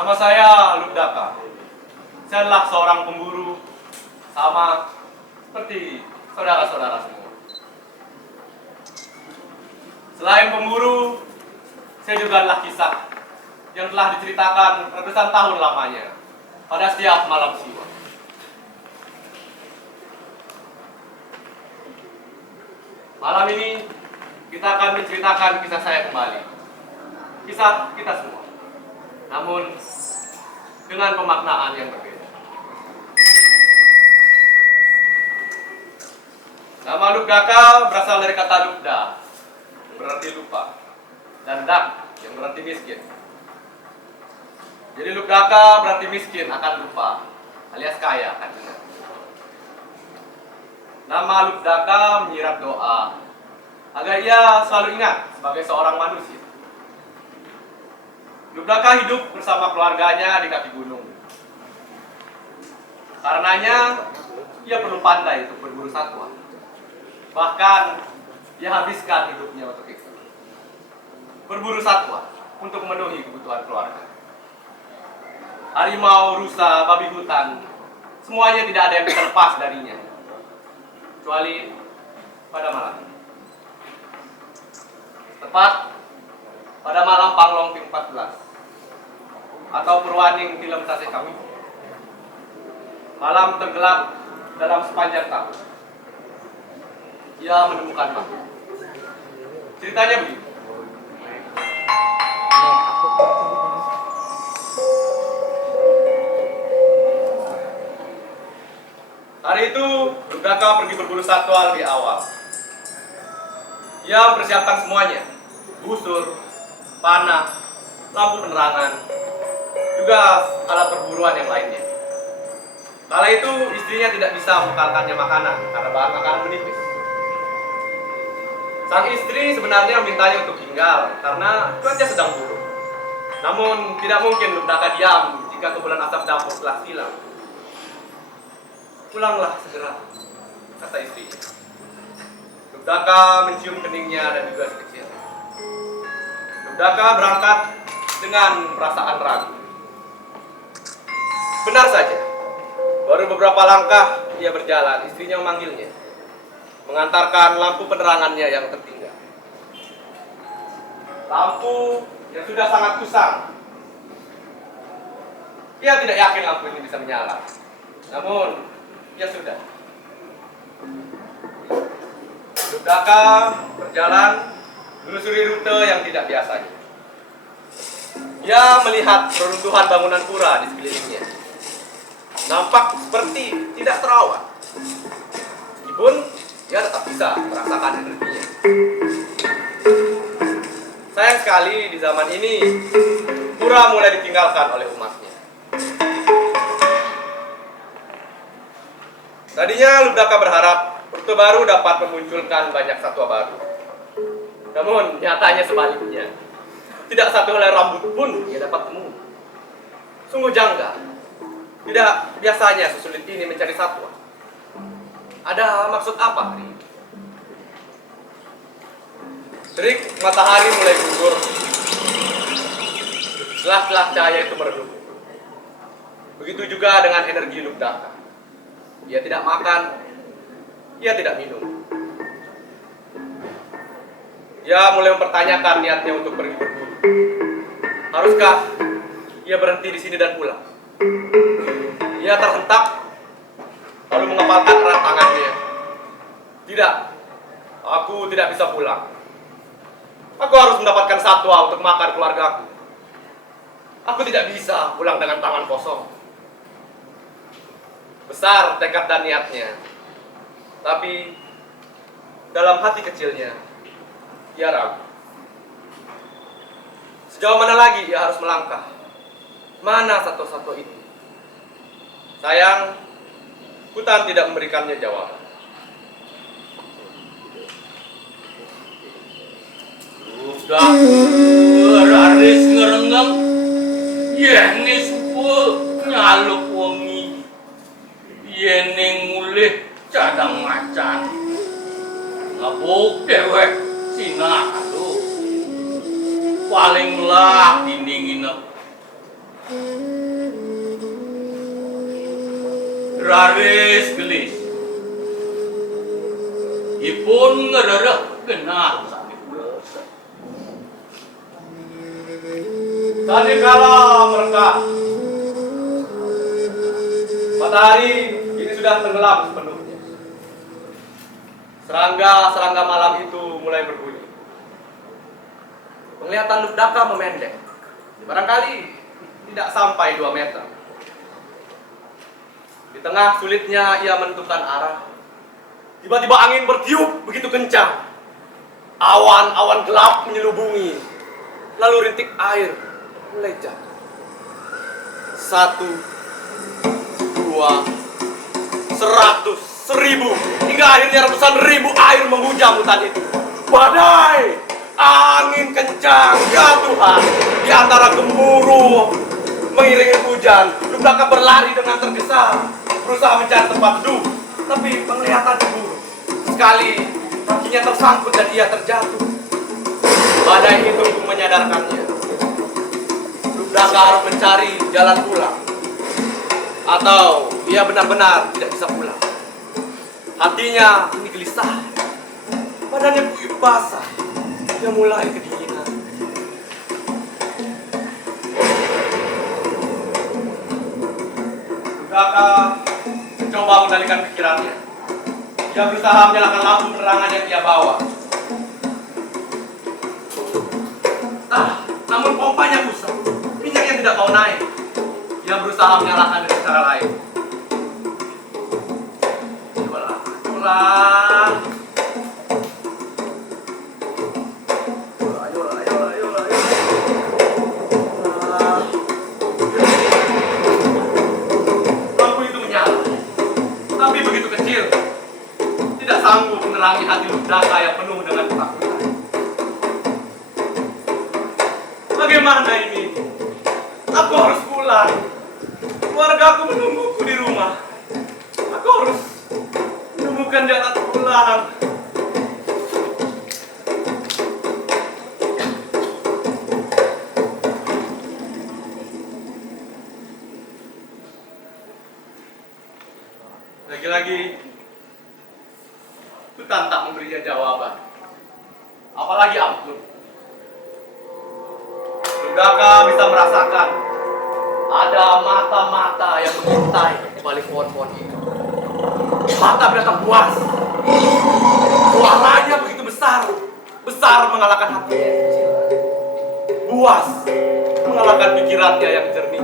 Nama saya Lugdaka. Saya adalah seorang pemburu, sama seperti saudara-saudara semua. Selain pemburu, saya juga adalah kisah yang telah diceritakan ratusan tahun lamanya pada setiap malam siwa. Malam ini kita akan menceritakan kisah saya kembali. Kisah kita semua. Namun dengan pemaknaan yang berbeda. Nama Lugdaka berasal dari kata lugda, berarti lupa, dan dak yang berarti miskin. Jadi Lugdaka berarti miskin akan lupa, alias kaya akan ingat. Nama Lugdaka menyirat doa agar ia selalu ingat sebagai seorang manusia. Lugdaka hidup bersama keluarganya di kaki gunung. Karenanya ia perlu pandai untuk berburu satwa. Bahkan ia habiskan hidupnya untuk itu. Berburu satwa untuk memenuhi kebutuhan keluarga. Harimau, rusa, babi hutan, semuanya tidak ada yang bisa lepas darinya. Kecuali pada malam. Tepat pada malam Panglong ke-14 atau Purwaning film Sasih Kami. Malam tergelap dalam sepanjang tahun. Ia menemukan makhluk. Ceritanya begini. Hari itu Lugdaka pergi berburu satwa lebih awal. Ia mempersiapkan semuanya. Busur, panah, lampu penerangan, juga alat perburuan yang lainnya. Kala itu istrinya tidak bisa membekalkannya makanan karena bahan makanan menipis. Sang istri sebenarnya memintanya untuk tinggal karena cuaca sedang buruk. Namun tidak mungkin Lugdaka diam jika kepulan asap dapur telah silam. Pulanglah segera, kata istrinya. Lugdaka mencium keningnya dan juga si kecil. Lugdaka berangkat dengan perasaan ragu. Benar saja, baru beberapa langkah ia berjalan, istrinya memanggilnya, mengantarkan lampu penerangannya yang tertinggal. Lampu yang sudah sangat kusam. Ia tidak yakin lampu ini bisa menyala. Namun, ia sudah. Lugdaka berjalan menelusuri rute yang tidak biasanya. Ia melihat reruntuhan bangunan pura di sekelilingnya. Nampak seperti tidak terawat. Meskipun ia tetap bisa merasakan energinya. Sayang sekali di zaman ini pura mulai ditinggalkan oleh umatnya. Tadinya Lugdaka berharap rute baru dapat memunculkan banyak satwa baru. Namun nyatanya sebaliknya. Tidak satu helai rambut pun ia dapat temui. Sungguh janggal. Tidak biasanya sesulit ini mencari satwa. Ada maksud apa hari ini? Terik matahari mulai gugur. Celah-celah cahaya itu meredup. Begitu juga dengan energi Lugdaka. Ia tidak makan, ia tidak minum. Ia mulai mempertanyakan niatnya untuk pergi berburu. Haruskah ia berhenti di sini dan pulang? Ia terhentak, lalu mengepalkan erat tangannya. Tidak, aku tidak bisa pulang. Aku harus mendapatkan satwa untuk makan keluargaku. Aku tidak bisa pulang dengan tangan kosong. Besar tekad dan niatnya. Tapi dalam hati kecilnya, ia ragu. Sejauh mana lagi ia harus melangkah? Mana satwa-satwa itu? Sayang, hutan tidak memberikannya jawaban. Udah, beraris ngerenggang. Yeni subuh nyaluk wengi. Yeni mulih cadang macan. Ngabuk dewek sinah aduh. Paling lah dinding nginep. Raris gelis. Ipun ngererek kenal sakit berosa. Tadi kala mereka matahari ini sudah tenggelam sepenuhnya. Serangga malam itu mulai berbunyi. Penglihatan Lubdaka memendek. Barangkali tidak sampai 2 meter. Di tengah sulitnya ia menentukan arah. Tiba-tiba angin bertiup begitu kencang. Awan-awan gelap menyelubungi. Lalu rintik air mulai jatuh. 1, 2, 100, 1000, hingga akhirnya ratusan ribu air menghujam hutan itu. Badai, angin kencang, ya Tuhan. Di antara gemuruh mengiringi hujan, Lubdaka berlari dengan tergesa, berusaha mencari tempat duduk, tapi penglihatannya buruk. Sekali kakinya tersangkut dan ia terjatuh. Badai itu pun menyadarkannya. Lubdaka harus mencari jalan pulang, atau ia benar-benar tidak bisa pulang. Hatinya ini gelisah, badannya kuyup basah, dia mulai kedinginan. Lubdaka mencoba mengendalikan pikirannya. Dia berusaha menyalakan lampu penerangan yang ia bawa. Namun pompanya rusak, minyaknya tidak mau naik. Dia berusaha menyalakan dengan cara lain. Ayolah. Lampu itu menyala, tapi begitu kecil, tidak sanggup menerangi hati Lubdaka yang penuh dengan ketakutan. Bagaimana ini? Aku harus pulang. Keluargaku menungguku di rumah. Aku harus menemukan jalan pulang. Lagi-lagi hutan tak memberinya jawaban, apalagi ampun. Lubdaka bisa merasakan ada mata-mata yang mengintai di balik pohon-pohon itu. Mata binatang buas. Suaranya begitu besar, besar mengalahkan hatinya yang kecil. Buas mengalahkan pikirannya yang jernih.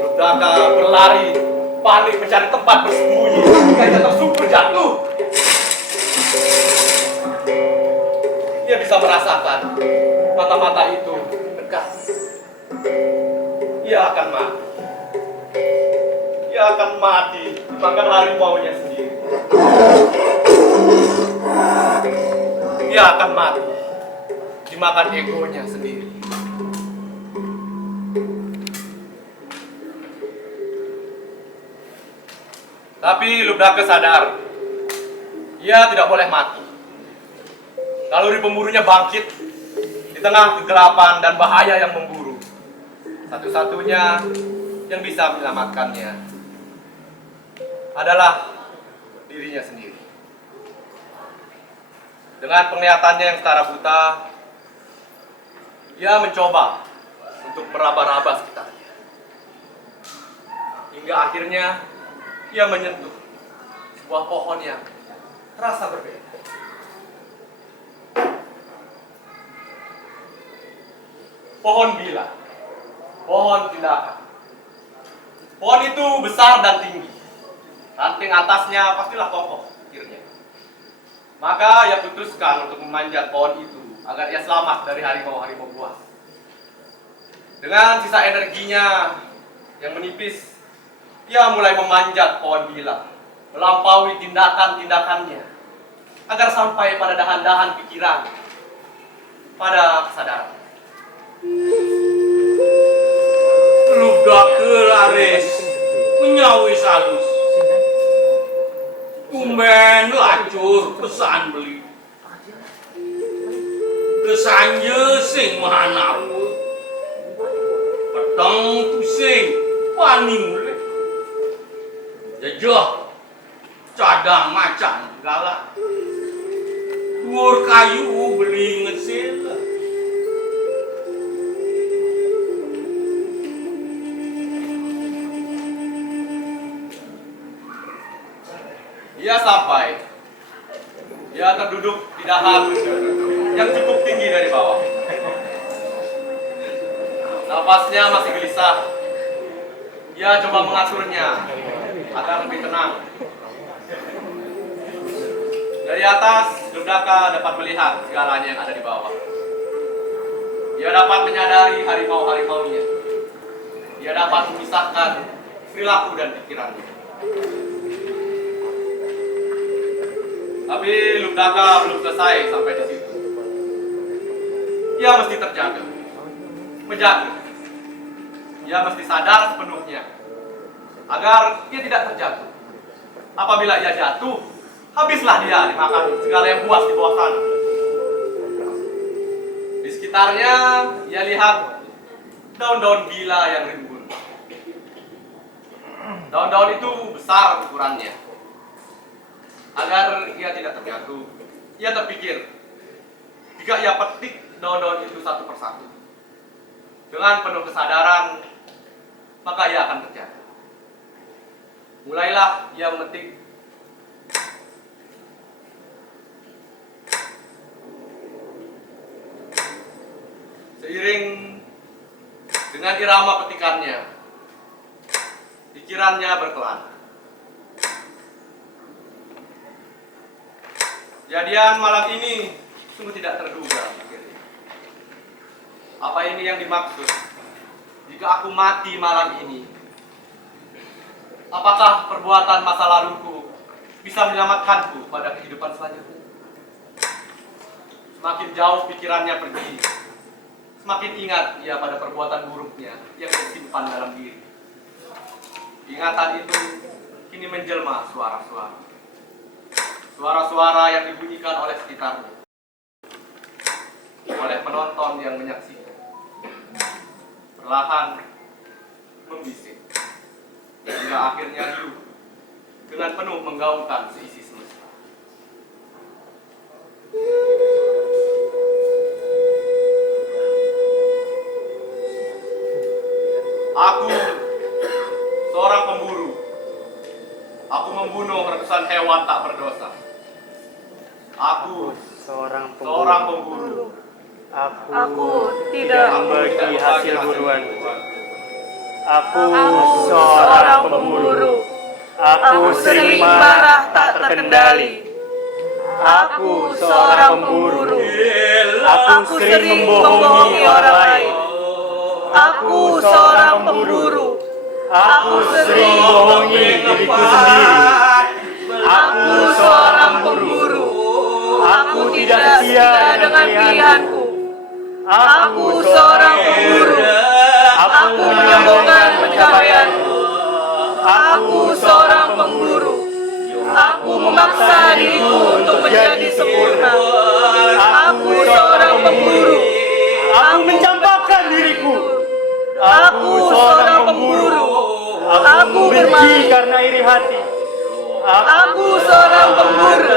Lubdaka berlari, panik mencari tempat bersembunyi. Hingga ia tersungkur jatuh. Dia bisa merasakan mata-mata itu dekat. Ia akan mati. Ia akan mati dimakan harimaunya sendiri. Ia akan mati dimakan egonya sendiri. Tapi Lubdaka sadar, ia tidak boleh mati. Naluri pemburunya bangkit di tengah kegelapan dan bahaya yang memburu. Satu-satunya yang bisa menyelamatkannya adalah dirinya sendiri. Dengan penglihatannya yang setara buta, ia mencoba untuk meraba-raba sekitarnya. Hingga akhirnya ia menyentuh sebuah pohon yang terasa berbeda. Pohon bila, pohon tindakan. Pohon itu besar dan tinggi. Ranting atasnya pastilah kokoh, pikirnya. Maka ia putuskan untuk memanjat pohon itu agar ia selamat dari harimau-harimau buas. Dengan sisa energinya yang menipis, ia mulai memanjat pohon bila, melampaui tindakan-tindakannya, agar sampai pada dahan-dahan pikiran, pada kesadaran. Lubdaka laris menyawis halus. Tumben lacur pesan beli. Kesanja sing mahanawa. petang pusing, paning mulai. Jajah, cadang macam galak. Dhuwur kayu beli ngesil. Ia sampai. Ia terduduk di dahan yang cukup tinggi dari bawah. Napasnya masih gelisah. Ia coba mengaturnya agar lebih tenang. Dari atas, Lundaka dapat melihat segalanya yang ada di bawah. Ia dapat menyadari harimau-harimaunya. Ia dapat memisahkan perilaku dan pikirannya. Tapi Lundaka belum selesai sampai di situ. Ia mesti terjaga, menjaga. Ia mesti sadar sepenuhnya agar ia tidak terjatuh. Apabila ia jatuh, habislah dia dimakan segala yang buas di bawah sana. Di sekitarnya, ia lihat daun-daun gila yang rimbun. Daun-daun itu besar ukurannya. Agar ia tidak terjatuh, ia terpikir, jika ia petik daun-daun itu satu persatu, dengan penuh kesadaran, maka ia akan terjaga. Mulailah ia memetik. Seiring dengan irama petikannya, pikirannya berkelana. Kejadian malam ini sungguh tidak terduga pikirnya. Apa ini yang dimaksud? Jika aku mati malam ini, apakah perbuatan masa laluku bisa menyelamatkanku pada kehidupan selanjutnya? Semakin jauh pikirannya pergi, semakin ingat ia pada perbuatan buruknya yang disimpan dalam diri. Ingatan itu kini menjelma suara-suara. Suara-suara yang dibunyikan oleh sekitarnya, oleh penonton yang menyaksikan, perlahan membisik, hingga akhirnya riuh dengan penuh menggaungkan seisi semesta. Aku seorang pemburu. Aku membunuh ratusan hewan tak berdosa. Aku seorang pemburu. Aku tidak membagi hasil buruan. Aku seorang pemburu. Aku sering marah tak terkendali. Aku seorang pemburu. Aku sering membohongi orang lain. Aku seorang pemburu. Aku sering membohongi diriku sendiri. Aku seorang pemburu. Aku tidak setia dengan pilihanku. Aku seorang pemburu. Aku menyombongkan pencapaianku. Aku seorang pemburu. Aku memaksa diriku untuk menjadi sempurna. Aku seorang pemburu. Aku mencampakkan diriku. Aku seorang pemburu. Aku benci karena iri hati. Aku seorang pemburu.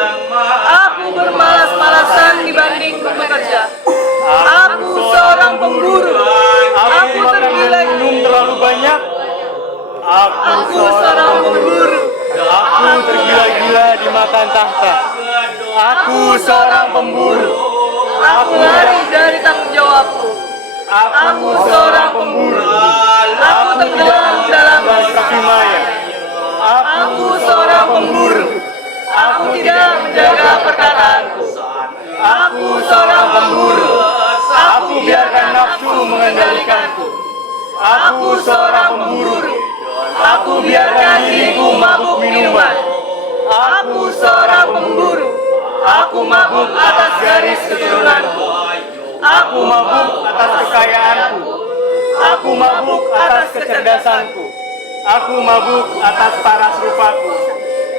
Aku bermalas-malasan dibanding bekerja. Aku seorang pemburu. Aku tergila-gila minum terlalu banyak. Aku seorang pemburu. Aku tergila-gila dimakan tahta. Aku seorang pemburu. Aku lari dari tanggung jawabku. Aku seorang pemburu. Aku tenggelam dalam kaki maya. Aku seorang pemburu. Aku tidak menjaga perkataanku. Aku seorang pemburu. Aku biarkan nafsu mengendalikanku. Aku seorang pemburu. Aku biarkan diriku mabuk minuman. Aku seorang pemburu. Aku mabuk atas garis keturunanku. Aku mabuk atas kekayaanku. Aku mabuk atas kecerdasanku. Aku mabuk atas paras rupaku.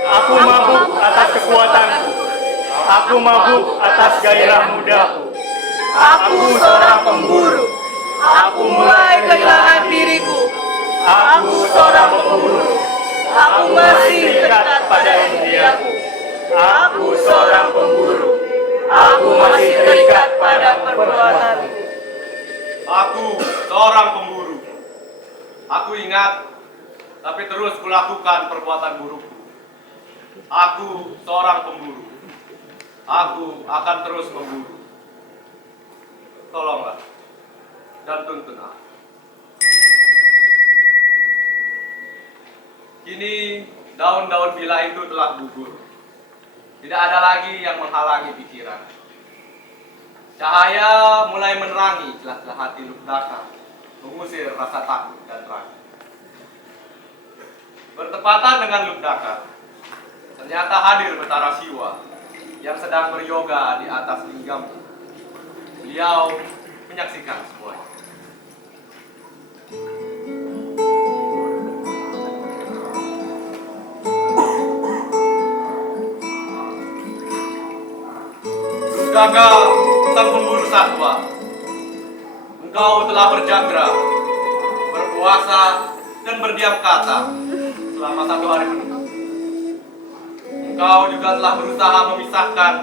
Aku mabuk atas kekuatanku. Aku mabuk atas gairah mudaku. Aku seorang pemburu. Aku mulai kehilangan diriku. Aku seorang pemburu. Aku masih terikat pada impianku. Aku seorang pemburu. Aku masih terikat pada perbuatanku. Aku seorang pemburu. Aku ingat, tapi terus kulakukan perbuatan burukku. Aku seorang pemburu. Aku akan terus memburu. Tolonglah dan tuntun aku. Kini daun-daun bila itu telah gugur. Tidak ada lagi yang menghalangi pikiran. Cahaya mulai menerangi celah-celah hati Lugdaka, mengusir rasa takut dan ragu. Bertepatan dengan Lugdaka, ternyata hadir Betara Siwa yang sedang beryoga di atas linggamnya. Beliau menyaksikan semuanya. Lugdaka, sang pemburu satwa, engkau telah berjagra, berpuasa, dan berdiam kata selama 1 hari penuh. Engkau juga telah berusaha memisahkan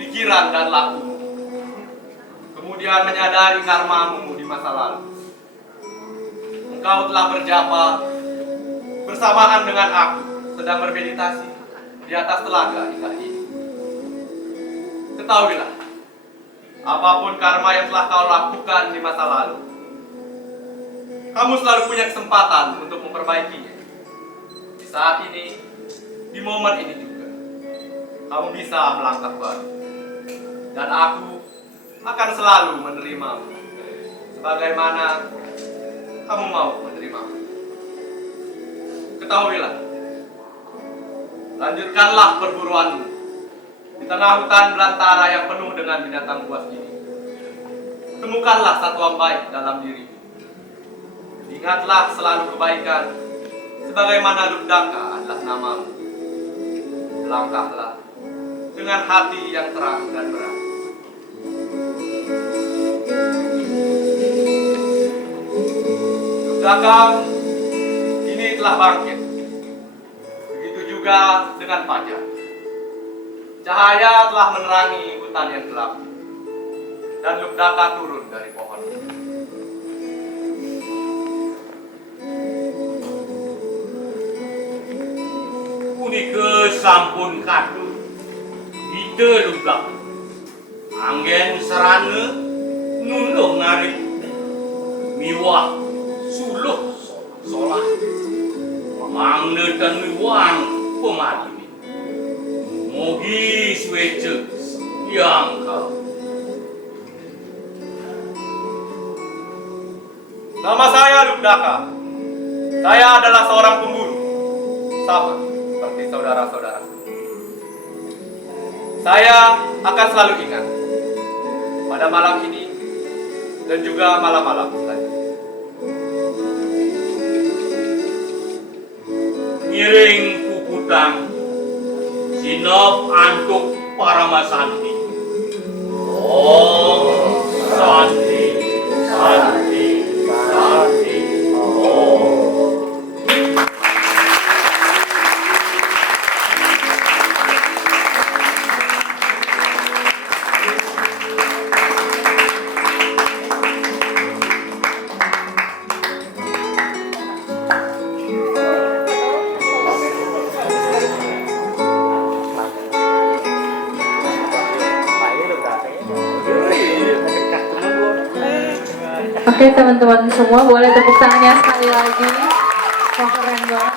pikiran dan laku. Kemudian menyadari karmamu di masa lalu. Engkau telah berjapa bersamaan dengan aku sedang bermeditasi di atas telaga hingga ini. Ketahuilah, apapun karma yang telah kau lakukan di masa lalu, kamu selalu punya kesempatan untuk memperbaikinya. Di saat ini, di momen ini juga, kamu bisa melangkah baru. Dan aku akan selalu menerimamu, sebagaimana kamu mau menerimamu. Ketahuilah, lanjutkanlah perburuanmu di tengah hutan belantara yang penuh dengan binatang buas ini. Temukanlah satuan baik dalam dirimu. Ingatlah selalu kebaikan, sebagaimana Lugdaka adalah namamu. Langkahlah dengan hati yang terang dan berani. Lugdaka kini telah bangkit. Begitu juga dengan Fajar. Cahaya telah menerangi hutan yang gelap, dan Lugdaka turun dari pohon. Punike sampun kadung ide Lugdaka. Anggen serana nulung narik miwah suluh solah mangna dan miwang pemadi. Mogi swece yang kau. Nama saya Lugdaka. Saya adalah seorang pemburu, sama seperti saudara-saudara. Saya akan selalu ingat pada malam ini dan juga malam-malam selanjutnya. Ngiring puputang Sinop antuk Paramasanti. Om Santi, Santi, Santi. Om. Oke teman-teman semua, boleh tepuk tangannya sekali lagi. Wah, keren banget.